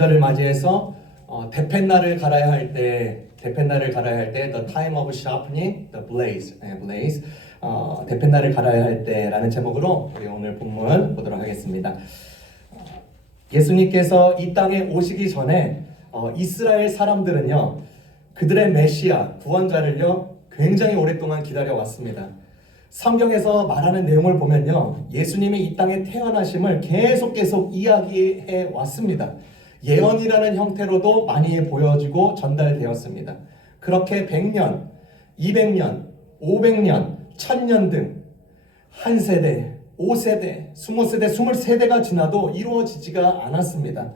대펜절을 맞이해서 대펜날을 갈아야 할 때 the time of sharpening the blaze, 대펜날을 갈아야 할 때라는 제목으로 우리 오늘 본문 보도록 하겠습니다. 예수님께서 이 땅에 오시기 전에 이스라엘 사람들은요, 그들의 메시아 구원자를요 굉장히 오랫동안 기다려 왔습니다. 성경에서 말하는 내용을 보면요, 예수님이 이 땅에 태어나심을 계속 이야기해 왔습니다. 예언이라는 형태로도 많이 보여지고 전달되었습니다. 그렇게 100년, 200년, 500년, 1000년 등 한 세대, 5세대, 20세대, 23대가 지나도 이루어지지가 않았습니다.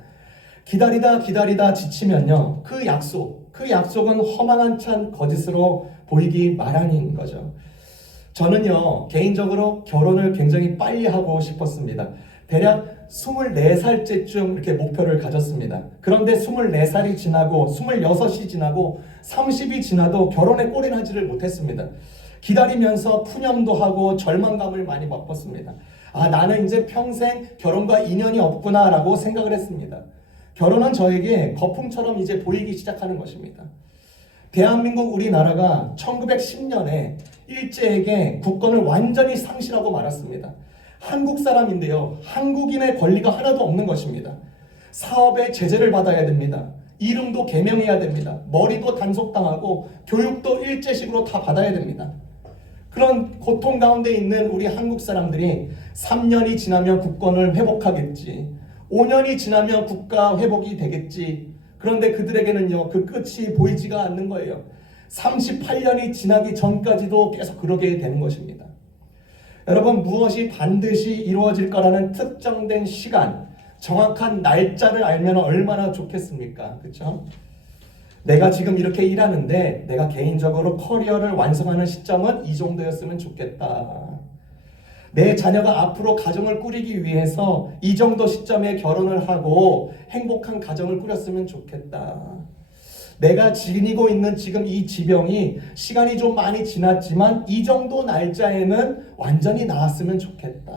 기다리다 지치면요, 그 약속은 허망한 찬 거짓으로 보이기 마련인 거죠. 저는요, 개인적으로 결혼을 굉장히 빨리 하고 싶었습니다. 대략 24살째쯤 이렇게 목표를 가졌습니다. 그런데 24살이 지나고 26이 지나고 30이 지나도 결혼에 골인하지를 못했습니다. 기다리면서 푸념도 하고 절망감을 많이 맛봤습니다. 나는 이제 평생 결혼과 인연이 없구나 라고 생각을 했습니다. 결혼은 저에게 거품처럼 이제 보이기 시작하는 것입니다. 대한민국 우리나라가 1910년에 일제에게 국권을 완전히 상실하고 말았습니다. 한국 사람인데요, 한국인의 권리가 하나도 없는 것입니다. 사업에 제재를 받아야 됩니다. 이름도 개명해야 됩니다. 머리도 단속당하고 교육도 일제식으로 다 받아야 됩니다. 그런 고통 가운데 있는 우리 한국 사람들이 3년이 지나면 국권을 회복하겠지, 5년이 지나면 국가 회복이 되겠지. 그런데 그들에게는요, 그 끝이 보이지가 않는 거예요. 38년이 지나기 전까지도 계속 그러게 되는 것입니다. 여러분, 무엇이 반드시 이루어질 거라는 특정된 시간, 정확한 날짜를 알면 얼마나 좋겠습니까? 그렇죠? 내가 지금 이렇게 일하는데 내가 개인적으로 커리어를 완성하는 시점은 이 정도였으면 좋겠다. 내 자녀가 앞으로 가정을 꾸리기 위해서 이 정도 시점에 결혼을 하고 행복한 가정을 꾸렸으면 좋겠다. 내가 지니고 있는 지금 이 지병이 시간이 좀 많이 지났지만 이 정도 날짜에는 완전히 나았으면 좋겠다.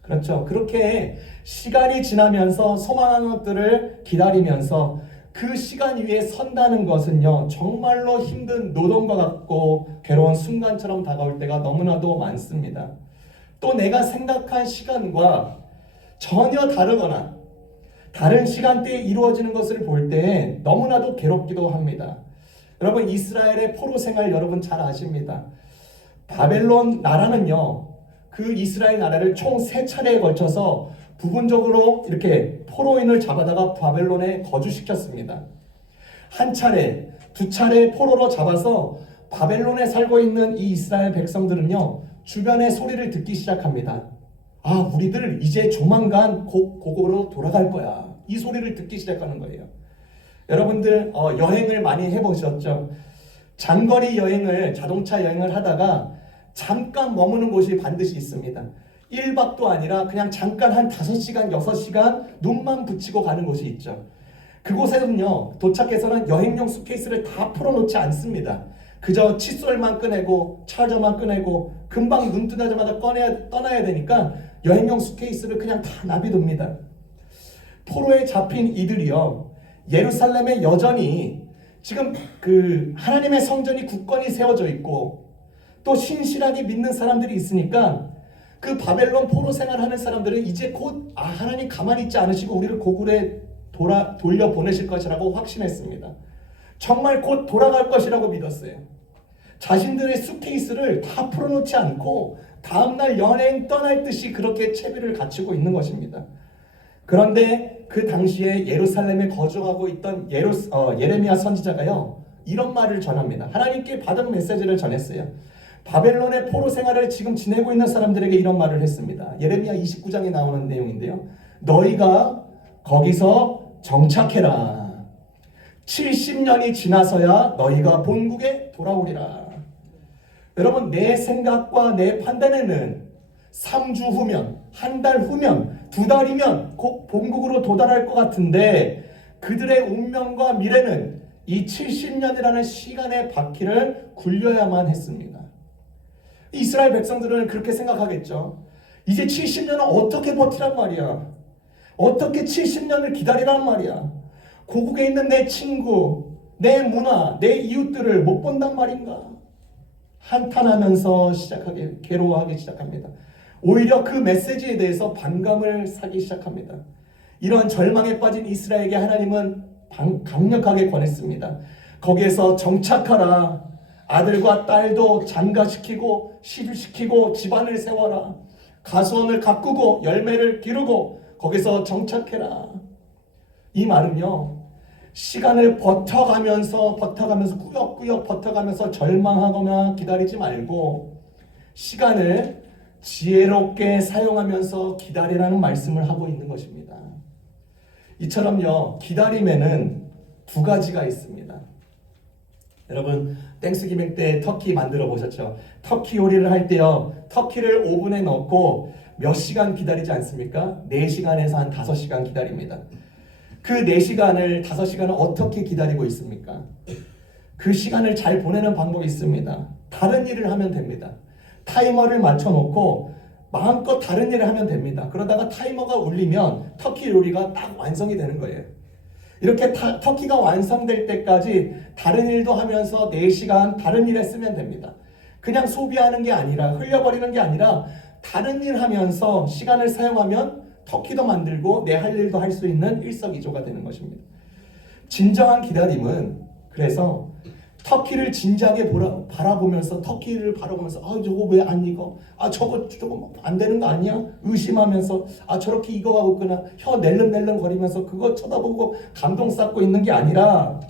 그렇죠. 그렇게 시간이 지나면서 소망하는 것들을 기다리면서 그 시간 위에 선다는 것은요, 정말로 힘든 노동과 같고 괴로운 순간처럼 다가올 때가 너무나도 많습니다. 또 내가 생각한 시간과 전혀 다르거나 다른 시간대에 이루어지는 것을 볼 때 너무나도 괴롭기도 합니다. 여러분, 이스라엘의 포로 생활 여러분 잘 아십니다. 바벨론 나라는요, 그 이스라엘 나라를 총 3차례에 걸쳐서 부분적으로 이렇게 포로인을 잡아다가 바벨론에 거주시켰습니다. 한 차례, 2차례 포로로 잡아서 바벨론에 살고 있는 이 이스라엘 백성들은요, 주변의 소리를 듣기 시작합니다. 우리들 이제 조만간 고국으로 돌아갈 거야. 이 소리를 듣기 시작하는 거예요. 여러분들 여행을 많이 해보셨죠? 장거리 여행을, 자동차 여행을 하다가 잠깐 머무는 곳이 반드시 있습니다. 1박도 아니라 그냥 잠깐 한 5시간, 6시간 눈만 붙이고 가는 곳이 있죠. 그곳에는요, 도착해서는 여행용 수케이스를 다 풀어놓지 않습니다. 그저 칫솔만 꺼내고 차저만 꺼내고 금방 눈 뜨자마자 떠나야 되니까 여행용 수케이스를 그냥 다 놔둬둡니다. 포로에 잡힌 이들이요, 예루살렘에 여전히 지금 그 하나님의 성전이 굳건히 세워져 있고 또 신실하게 믿는 사람들이 있으니까 그 바벨론 포로 생활하는 사람들은 이제 곧 하나님 가만히 있지 않으시고 우리를 고국에 돌려 보내실 것이라고 확신했습니다. 정말 곧 돌아갈 것이라고 믿었어요. 자신들의 수케이스를 다 풀어놓지 않고 다음날 여행 떠날 듯이 그렇게 채비를 갖추고 있는 것입니다. 그런데 그 당시에 예루살렘에 거주하고 있던 예레미야 선지자가요, 이런 말을 전합니다. 하나님께 받은 메시지를 전했어요. 바벨론의 포로 생활을 지금 지내고 있는 사람들에게 이런 말을 했습니다. 예레미야 29장에 나오는 내용인데요. 너희가 거기서 정착해라. 70년이 지나서야 너희가 본국에 돌아오리라. 여러분, 내 생각과 내 판단에는 3주 후면, 한 달 후면, 2달이면 곧 본국으로 도달할 것 같은데 그들의 운명과 미래는 이 70년이라는 시간의 바퀴를 굴려야만 했습니다. 이스라엘 백성들은 그렇게 생각하겠죠. 이제 70년은 어떻게 버티란 말이야. 어떻게 70년을 기다리란 말이야? 고국에 있는 내 친구, 내 문화, 내 이웃들을 못 본단 말인가? 한탄하면서 괴로워하기 시작합니다. 오히려 그 메시지에 대해서 반감을 사기 시작합니다. 이런 절망에 빠진 이스라엘에게 하나님은 강력하게 권했습니다. 거기에서 정착하라. 아들과 딸도 장가시키고 시집시키고 집안을 세워라. 가수원을 가꾸고 열매를 기르고 거기서 정착해라. 이 말은요, 시간을 버텨가면서 꾸역꾸역 버텨가면서 절망하거나 기다리지 말고 시간을 지혜롭게 사용하면서 기다리라는 말씀을 하고 있는 것입니다. 이처럼요, 기다림에는 두 가지가 있습니다. 여러분, 땡스기빙 때 터키 만들어 보셨죠? 터키 요리를 할 때요, 터키를 오븐에 넣고 몇 시간 기다리지 않습니까? 4시간에서 한 5시간 기다립니다. 그 4시간을, 5시간을 어떻게 기다리고 있습니까? 그 시간을 잘 보내는 방법이 있습니다. 다른 일을 하면 됩니다. 타이머를 맞춰놓고 마음껏 다른 일을 하면 됩니다. 그러다가 타이머가 울리면 터키 요리가 딱 완성이 되는 거예요. 이렇게 터키가 완성될 때까지 다른 일도 하면서 4시간 다른 일에 쓰면 됩니다. 그냥 소비하는 게 아니라, 흘려버리는 게 아니라 다른 일 하면서 시간을 사용하면 터키도 만들고 내 할 일도 할 수 있는 일석이조가 되는 것입니다. 진정한 기다림은 그래서 터키를 진지하게 바라보면서 터키를 바라보면서 저거 왜 안 익어? 저거 안 되는 거 아니야? 의심하면서 저렇게 익어가고 있구나. 혀 낼름낼름 거리면서 그거 쳐다보고 감동 쌓고 있는 게 아니라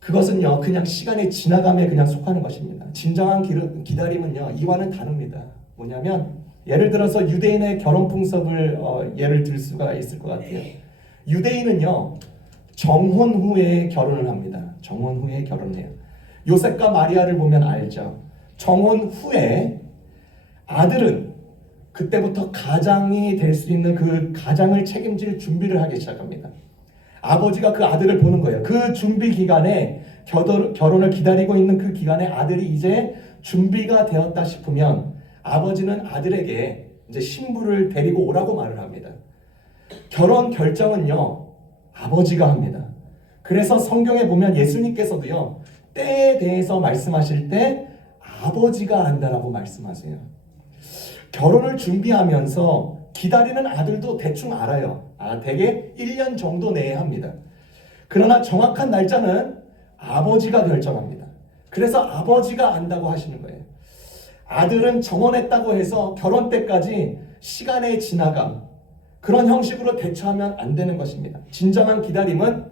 그것은요, 그냥 시간의 지나감에 그냥 속하는 것입니다. 진정한 기다림은요, 이와는 다릅니다. 뭐냐면 예를 들어서 유대인의 결혼 풍습을 예를 들 수가 있을 것 같아요. 유대인은요, 정혼 후에 결혼을 합니다. 정혼 후에 결혼해요. 요셉과 마리아를 보면 알죠. 정혼 후에 아들은 그때부터 가장이 될 수 있는 그 가장을 책임질 준비를 하기 시작합니다. 아버지가 그 아들을 보는 거예요. 그 준비 기간에 결혼을 기다리고 있는 그 기간에 아들이 이제 준비가 되었다 싶으면 아버지는 아들에게 이제 신부를 데리고 오라고 말을 합니다. 결혼 결정은요, 아버지가 합니다. 그래서 성경에 보면 예수님께서도요, 때에 대해서 말씀하실 때 아버지가 한다라고 말씀하세요. 결혼을 준비하면서 기다리는 아들도 대충 알아요. 대개 1년 정도 내에 합니다. 그러나 정확한 날짜는 아버지가 결정합니다. 그래서 아버지가 안다고 하시는 거예요. 아들은 정혼했다고 해서 결혼 때까지 시간의 지나감, 그런 형식으로 대처하면 안 되는 것입니다. 진정한 기다림은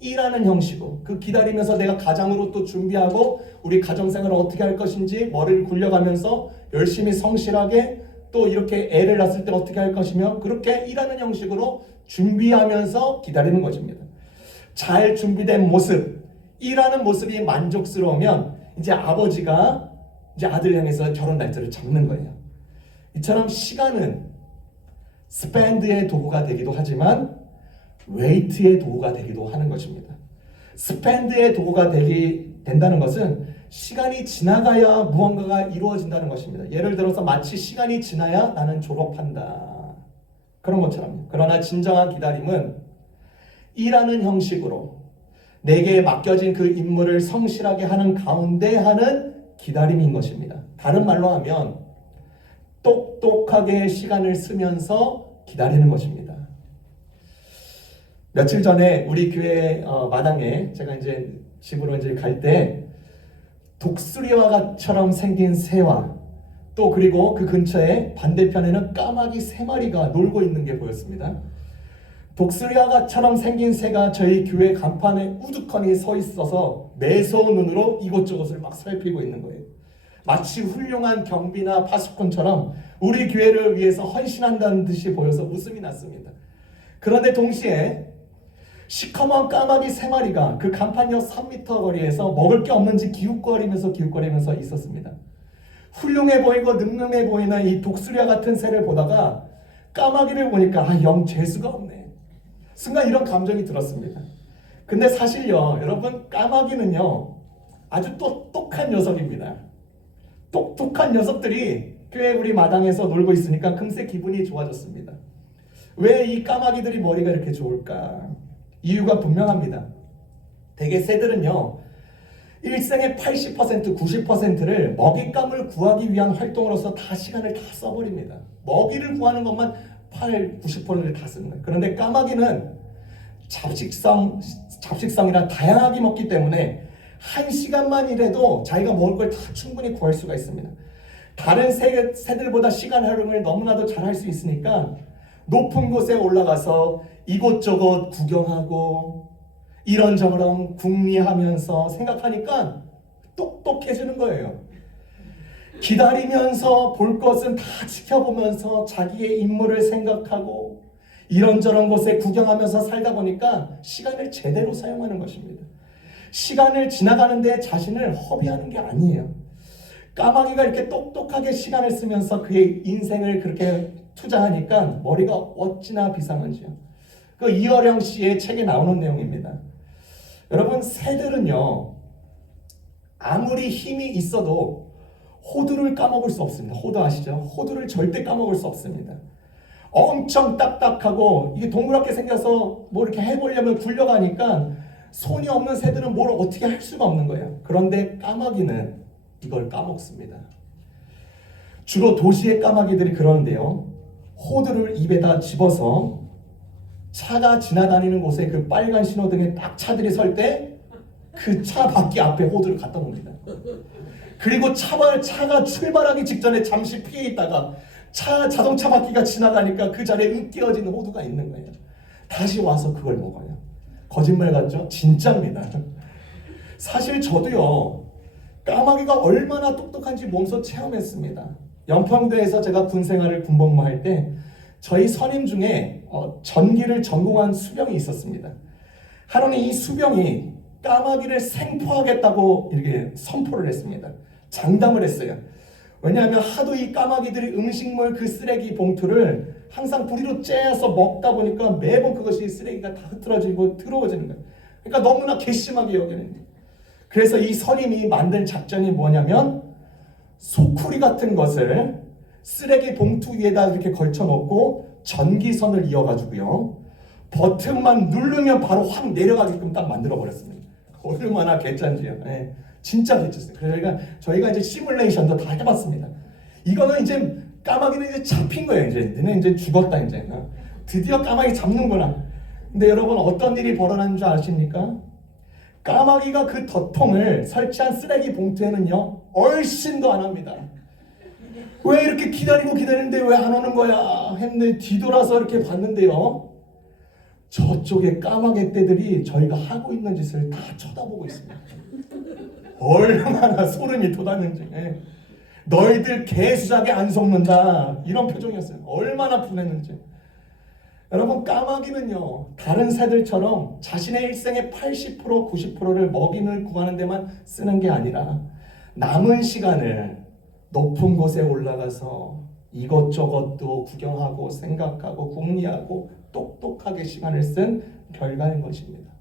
일하는 형식으로, 그 기다리면서 내가 가장으로 또 준비하고 우리 가정생활을 어떻게 할 것인지 머리를 굴려가면서 열심히 성실하게 또 이렇게 애를 낳았을 때 어떻게 할 것이며 그렇게 일하는 형식으로 준비하면서 기다리는 것입니다. 잘 준비된 모습, 일하는 모습이 만족스러우면 이제 아버지가 이제 아들을 향해서 결혼 날짜를 잡는 거예요. 이처럼 시간은 스펜드의 도구가 되기도 하지만 웨이트의 도구가 되기도 하는 것입니다. 스펜드의 도구가 된다는 것은 시간이 지나가야 무언가가 이루어진다는 것입니다. 예를 들어서 마치 시간이 지나야 나는 졸업한다, 그런 것처럼. 그러나 진정한 기다림은 일하는 형식으로 내게 맡겨진 그 임무를 성실하게 하는 가운데 하는 기다림인 것입니다. 다른 말로 하면 똑똑하게 시간을 쓰면서 기다리는 것입니다. 며칠 전에 우리 교회 마당에 제가 이제 집으로 이제 갈 때 독수리와처럼 생긴 새와 또 그리고 그 근처에 반대편에는 까마귀 3마리가 놀고 있는 게 보였습니다. 독수리와처럼 생긴 새가 저희 교회 간판에 우두커니 서 있어서 매서운 눈으로 이곳저곳을 막 살피고 있는 거예요. 마치 훌륭한 경비나 파수꾼처럼 우리 교회를 위해서 헌신한다는 듯이 보여서 웃음이 났습니다. 그런데 동시에 시커먼 까마귀 3마리가 그 간판 옆 3m 거리에서 먹을 게 없는지 기웃거리면서 있었습니다. 훌륭해 보이고 늠름해 보이는 이 독수리와 같은 새를 보다가 까마귀를 보니까 영 재수가 없네, 순간 이런 감정이 들었습니다. 근데 사실요, 여러분, 까마귀는요 아주 똑똑한 녀석입니다. 똑똑한 녀석들이 교회 우리 마당에서 놀고 있으니까 금세 기분이 좋아졌습니다. 왜 이 까마귀들이 머리가 이렇게 좋을까? 이유가 분명합니다. 대개 새들은요, 일생의 80%, 90%를 먹잇감을 구하기 위한 활동으로서 다 시간을 다 써버립니다. 먹이를 구하는 것만 90%를 다 쓰는 거예요. 그런데 까마귀는 잡식성이라 다양하게 먹기 때문에 1시간만이라도 자기가 먹을 걸 다 충분히 구할 수가 있습니다. 다른 새들보다 시간 활용을 너무나도 잘 할 수 있으니까 높은 곳에 올라가서 이곳저곳 구경하고 이런저런 궁리하면서 생각하니까 똑똑해지는 거예요. 기다리면서 볼 것은 다 지켜보면서 자기의 임무를 생각하고 이런저런 곳에 구경하면서 살다 보니까 시간을 제대로 사용하는 것입니다. 시간을 지나가는데 자신을 허비하는 게 아니에요. 까마귀가 이렇게 똑똑하게 시간을 쓰면서 그의 인생을 그렇게 투자하니까 머리가 어찌나 비상한지요. 그 이어령 씨의 책에 나오는 내용입니다. 여러분, 새들은요, 아무리 힘이 있어도 호두를 까먹을 수 없습니다. 호두 아시죠? 호두를 절대 까먹을 수 없습니다. 엄청 딱딱하고 이게 동그랗게 생겨서 뭐 이렇게 해보려면 굴려가니까 손이 없는 새들은 뭘 어떻게 할 수가 없는 거예요. 그런데 까마귀는 이걸 까먹습니다. 주로 도시의 까마귀들이 그러는데요, 호두를 입에다 집어서 차가 지나다니는 곳에 그 빨간 신호등에 딱 차들이 설 때 그 차 바퀴 앞에 호두를 갖다 놓습니다. 그리고 차가 출발하기 직전에 잠시 피해 있다가 자동차 바퀴가 지나가니까 그 자리에 으깨어진 호두가 있는 거예요. 다시 와서 그걸 먹어요. 거짓말 같죠? 진짜입니다. 사실 저도요, 까마귀가 얼마나 똑똑한지 몸소 체험했습니다. 연평도에서 제가 군복무할 때 저희 선임 중에 전기를 전공한 수병이 있었습니다. 하루는 이 수병이 까마귀를 생포하겠다고 이렇게 선포를 했습니다. 장담을 했어요. 왜냐하면 하도 이 까마귀들이 음식물 그 쓰레기 봉투를 항상 부리로 째서 먹다 보니까 매번 그것이 쓰레기가 다 흐트러지고 더러워지는 거예요. 그러니까 너무나 괘씸하게 여기는 거예요. 그래서 이 선임이 만든 작전이 뭐냐면 소쿠리 같은 것을 쓰레기 봉투 위에다 이렇게 걸쳐놓고 전기선을 이어가지고요, 버튼만 누르면 바로 확 내려가게끔 딱 만들어버렸습니다. 얼마나 개짠지요. 네, 진짜 개쳤어요. 그래서 저희가 이제 시뮬레이션도 다 해봤습니다. 이거는 이제 까마귀는 이제 잡힌 거예요. 이제 너네 이제 죽었다 이제. 드디어 까마귀 잡는구나. 근데 여러분, 어떤 일이 벌어나는 줄 아십니까? 까마귀가 그 덧통을 설치한 쓰레기 봉투에는요, 얼씬도 안 합니다. 왜 이렇게 기다리는데 왜 안 오는 거야 했는데 뒤돌아서 이렇게 봤는데요, 저쪽에 까마귀 떼들이 저희가 하고 있는 짓을 다 쳐다보고 있습니다. 얼마나 소름이 돋았는지. 너희들 개수작에 안 속는다, 이런 표정이었어요. 얼마나 분했는지. 여러분, 까마귀는요, 다른 새들처럼 자신의 일생의 80%, 90%를 먹이를 구하는 데만 쓰는 게 아니라 남은 시간을 높은 곳에 올라가서 이것저것도 구경하고 생각하고 궁리하고 똑똑하게 시간을 쓴 결과인 것입니다.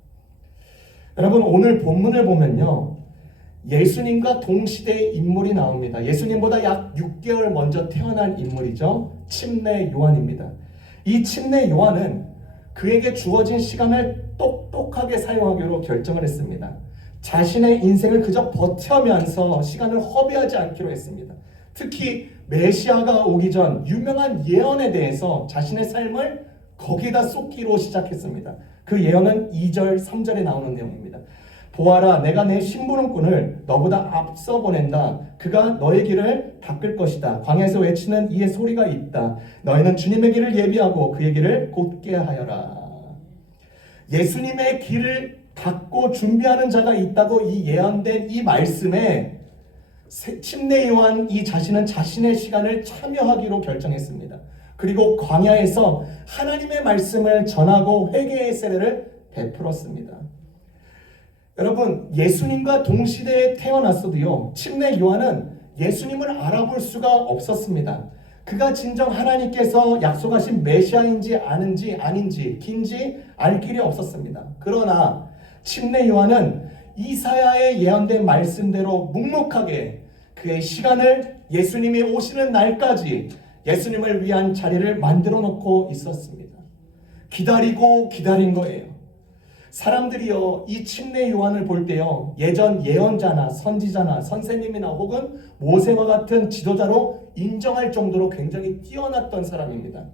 여러분, 오늘 본문을 보면요, 예수님과 동시대의 인물이 나옵니다. 예수님보다 약 6개월 먼저 태어난 인물이죠. 침례 요한입니다. 이 침례 요한은 그에게 주어진 시간을 똑똑하게 사용하기로 결정을 했습니다. 자신의 인생을 그저 버텨면서 시간을 허비하지 않기로 했습니다. 특히 메시아가 오기 전 유명한 예언에 대해서 자신의 삶을 거기다 쏟기로 시작했습니다. 그 예언은 2절, 3절에 나오는 내용입니다. 보아라, 내가 내 심부름꾼을 너보다 앞서 보낸다. 그가 너의 길을 닦을 것이다. 광야에서 외치는 이의 소리가 있다. 너희는 주님의 길을 예비하고 그의 길을 곧게 하여라. 예수님의 길을 닦고 준비하는 자가 있다고 이 예언된 이 말씀에 침례 요한 이 자신은 자신의 시간을 참여하기로 결정했습니다. 그리고 광야에서 하나님의 말씀을 전하고 회개의 세례를 베풀었습니다. 여러분, 예수님과 동시대에 태어났어도요, 침례 요한은 예수님을 알아볼 수가 없었습니다. 그가 진정 하나님께서 약속하신 메시아인지 아닌지 긴지 알 길이 없었습니다. 그러나 침례 요한은 이사야의 예언된 말씀대로 묵묵하게 그의 시간을 예수님이 오시는 날까지 예수님을 위한 자리를 만들어 놓고 있었습니다. 기다리고 기다린 거예요. 사람들이요, 이 침례 요한을 볼 때요, 예전 예언자나 선지자나 선생님이나 혹은 모세와 같은 지도자로 인정할 정도로 굉장히 뛰어났던 사람입니다.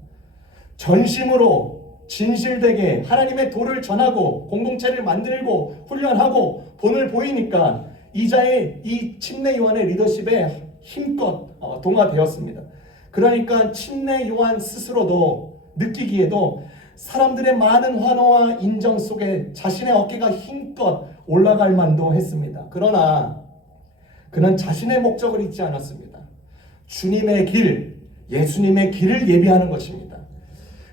전심으로 진실되게 하나님의 도를 전하고 공동체를 만들고 훈련하고 본을 보이니까 이 침례 요한의 리더십에 힘껏 동화되었습니다. 그러니까 침례 요한 스스로도 느끼기에도 사람들의 많은 환호와 인정 속에 자신의 어깨가 힘껏 올라갈 만도 했습니다. 그러나 그는 자신의 목적을 잊지 않았습니다. 주님의 길, 예수님의 길을 예비하는 것입니다.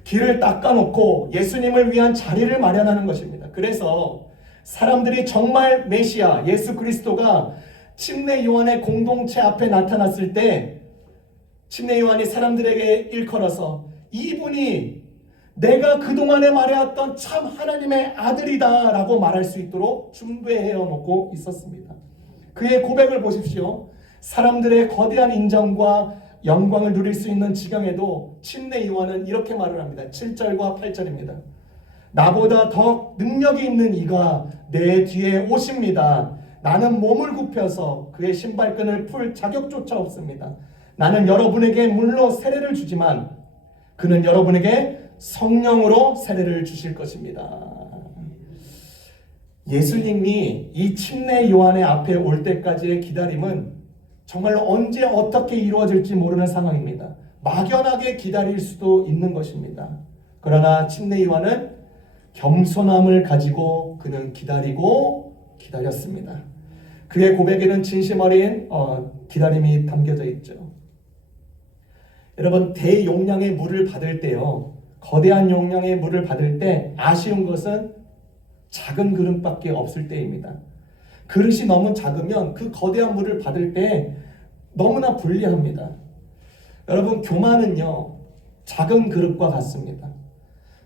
길을 닦아놓고 예수님을 위한 자리를 마련하는 것입니다. 그래서 사람들이 정말 메시아 예수 그리스도가 침례 요한의 공동체 앞에 나타났을 때 침례 요한이 사람들에게 일컬어서 이분이 내가 그동안에 말해왔던 참 하나님의 아들이다 라고 말할 수 있도록 준비해 놓고 있었습니다. 그의 고백을 보십시오. 사람들의 거대한 인정과 영광을 누릴 수 있는 지경에도 침례 요한은 이렇게 말을 합니다. 7절과 8절입니다. 나보다 더 능력이 있는 이가 내 뒤에 오십니다. 나는 몸을 굽혀서 그의 신발끈을 풀 자격조차 없습니다. 나는 여러분에게 물로 세례를 주지만 그는 여러분에게 성령으로 세례를 주실 것입니다. 예수님이 이 침례 요한의 앞에 올 때까지의 기다림은 정말로 언제 어떻게 이루어질지 모르는 상황입니다. 막연하게 기다릴 수도 있는 것입니다. 그러나 침례 요한은 겸손함을 가지고 그는 기다리고 기다렸습니다. 그의 고백에는 진심 어린 기다림이 담겨져 있죠. 여러분, 대용량의 물을 받을 때요, 거대한 용량의 물을 받을 때 아쉬운 것은 작은 그릇밖에 없을 때입니다. 그릇이 너무 작으면 그 거대한 물을 받을 때 너무나 불리합니다. 여러분, 교만은요, 작은 그릇과 같습니다.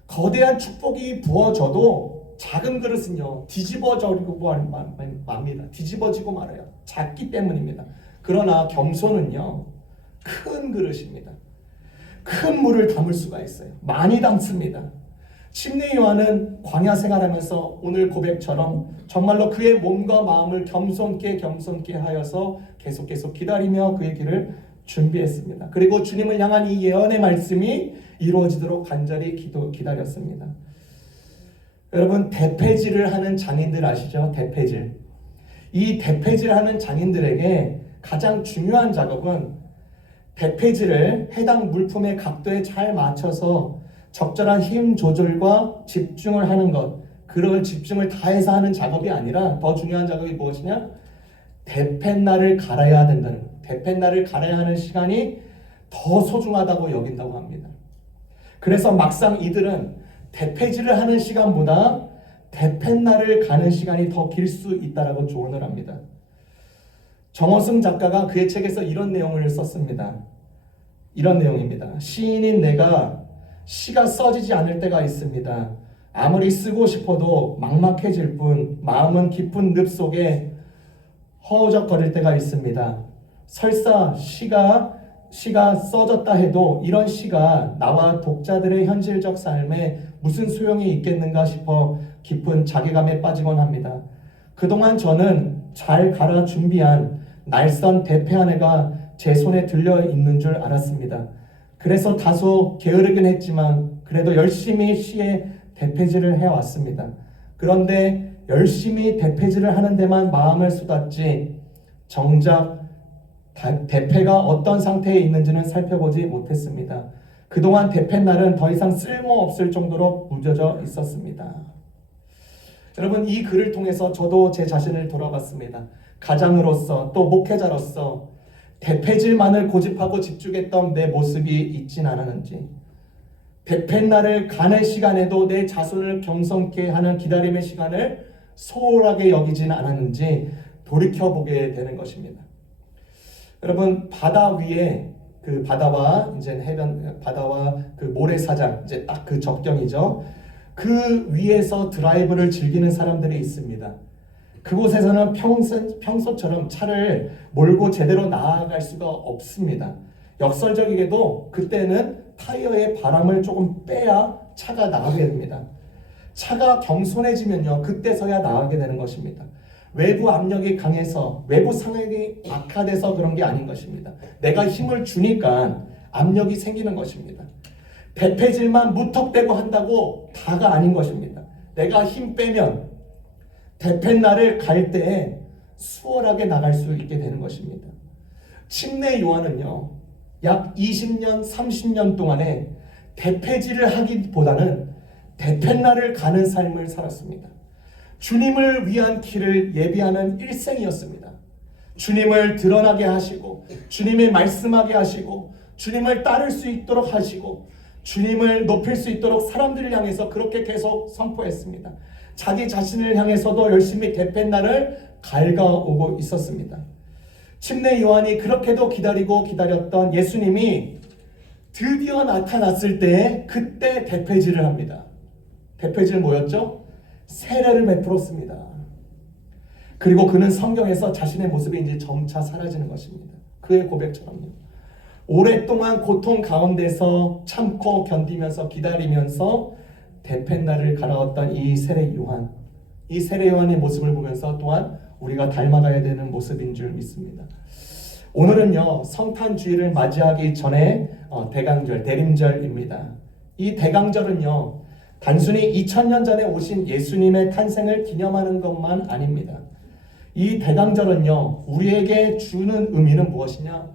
거대한 축복이 부어져도 작은 그릇은요, 뒤집어지고 맙니다. 뒤집어지고 말아요. 작기 때문입니다. 그러나 겸손은요, 큰 그릇입니다. 큰 물을 담을 수가 있어요. 많이 담습니다. 침례 요한은 광야 생활하면서 오늘 고백처럼 정말로 그의 몸과 마음을 겸손케 하여서 계속 기다리며 그의 길을 준비했습니다. 그리고 주님을 향한 이 예언의 말씀이 이루어지도록 간절히 기다렸습니다. 여러분, 대패질을 하는 장인들 아시죠? 대패질. 이 대패질을 하는 장인들에게 가장 중요한 작업은 대패질을 해당 물품의 각도에 잘 맞춰서 적절한 힘 조절과 집중을 하는 것, 그런 집중을 다해서 하는 작업이 아니라 더 중요한 작업이 무엇이냐? 대패날을 갈아야 된다는 것. 대패날을 갈아야 하는 시간이 더 소중하다고 여긴다고 합니다. 그래서 막상 이들은 대패질을 하는 시간보다 대패날을 가는 시간이 더 길 수 있다라고 조언을 합니다. 정어승 작가가 그의 책에서 이런 내용을 썼습니다. 이런 내용입니다. 시인인 내가 시가 써지지 않을 때가 있습니다. 아무리 쓰고 싶어도 막막해질 뿐 마음은 깊은 늪 속에 허우적거릴 때가 있습니다. 설사 시가 써졌다 해도 이런 시가 나와 독자들의 현실적 삶에 무슨 소용이 있겠는가 싶어 깊은 자괴감에 빠지곤 합니다. 그동안 저는 잘 갈아 준비한 날선 대패 한 해가 제 손에 들려 있는 줄 알았습니다. 그래서 다소 게으르긴 했지만 그래도 열심히 시에 대패질을 해왔습니다. 그런데 열심히 대패질을 하는 데만 마음을 쏟았지 정작 대패가 어떤 상태에 있는지는 살펴보지 못했습니다. 그동안 대패날은 더 이상 쓸모없을 정도로 무뎌져 있었습니다. 여러분, 이 글을 통해서 저도 제 자신을 돌아봤습니다. 가장으로서 또 목회자로서 대패질만을 고집하고 집중했던 내 모습이 있진 않았는지, 대패날을 가는 시간에도 내 자손을 겸손케 하는 기다림의 시간을 소홀하게 여기진 않았는지 돌이켜보게 되는 것입니다. 여러분, 바다 위에 그 바다와 이제 해변, 바다와 그 모래사장, 이제 딱 그 적경이죠. 그 위에서 드라이브를 즐기는 사람들이 있습니다. 그곳에서는 평소처럼 차를 몰고 제대로 나아갈 수가 없습니다. 역설적이게도 그때는 타이어에 바람을 조금 빼야 차가 나가게 됩니다. 차가 겸손해지면요, 그때서야 나가게 되는 것입니다. 외부 압력이 강해서, 외부 상황이 악화돼서 그런 게 아닌 것입니다. 내가 힘을 주니까 압력이 생기는 것입니다. 대패질만 무턱대고 한다고 다가 아닌 것입니다. 내가 힘 빼면 대패날을 갈 때에 수월하게 나갈 수 있게 되는 것입니다. 침례 요한은요, 약 20년, 30년 동안에 대패질을 하기보다는 대패날을 가는 삶을 살았습니다. 주님을 위한 길을 예비하는 일생이었습니다. 주님을 드러나게 하시고, 주님의 말씀하게 하시고, 주님을 따를 수 있도록 하시고, 주님을 높일 수 있도록 사람들을 향해서 그렇게 계속 선포했습니다. 자기 자신을 향해서도 열심히 대패날을 갉아오고 있었습니다. 침례 요한이 그렇게도 기다리고 기다렸던 예수님이 드디어 나타났을 때 그때 대패질을 합니다. 대패질 뭐였죠? 세례를 베풀었습니다. 그리고 그는 성경에서 자신의 모습이 이제 점차 사라지는 것입니다. 그의 고백처럼요. 오랫동안 고통 가운데서 참고 견디면서 기다리면서 대패날을 갈아왔던 이 세례 요한, 이 세례 요한의 모습을 보면서 또한 우리가 닮아가야 되는 모습인 줄 믿습니다. 오늘은요, 성탄주의를 맞이하기 전에 대강절, 대림절입니다. 이 대강절은요, 단순히 2000년 전에 오신 예수님의 탄생을 기념하는 것만 아닙니다. 이 대강절은요, 우리에게 주는 의미는 무엇이냐?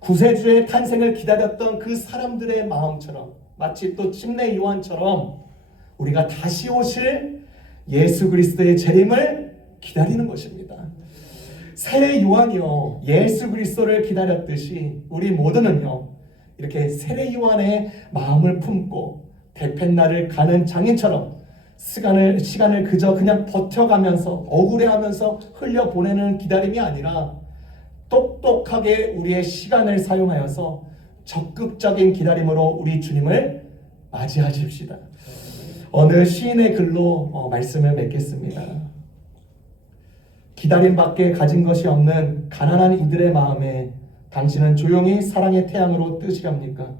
구세주의 탄생을 기다렸던 그 사람들의 마음처럼, 마치 또 침례 요한처럼 우리가 다시 오실 예수 그리스도의 재림을 기다리는 것입니다. 세례 요한이요, 예수 그리스도를 기다렸듯이 우리 모두는요, 이렇게 세례 요한의 마음을 품고 대패날을 가는 장인처럼 시간을 그냥 버텨가면서 억울해하면서 흘려보내는 기다림이 아니라 똑똑하게 우리의 시간을 사용하여서 적극적인 기다림으로 우리 주님을 맞이하십시다. 어느 시인의 글로 말씀을 맺겠습니다. 기다림밖에 가진 것이 없는 가난한 이들의 마음에 당신은 조용히 사랑의 태양으로 뜨시렵니까?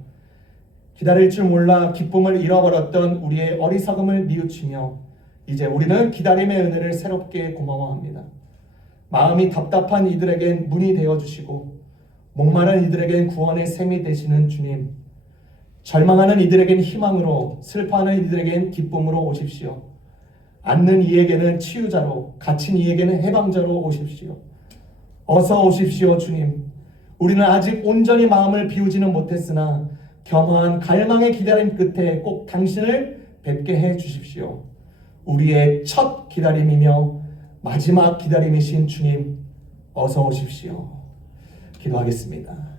기다릴 줄 몰라 기쁨을 잃어버렸던 우리의 어리석음을 뉘우치며 이제 우리는 기다림의 은혜를 새롭게 고마워합니다. 마음이 답답한 이들에겐 문이 되어주시고 목마른 이들에겐 구원의 샘이 되시는 주님, 절망하는 이들에겐 희망으로, 슬퍼하는 이들에겐 기쁨으로 오십시오. 앉는 이에게는 치유자로, 갇힌 이에게는 해방자로 오십시오. 어서 오십시오 주님. 우리는 아직 온전히 마음을 비우지는 못했으나 겸허한 갈망의 기다림 끝에 꼭 당신을 뵙게 해 주십시오. 우리의 첫 기다림이며 마지막 기다림이신 주님, 어서 오십시오. 기도하겠습니다.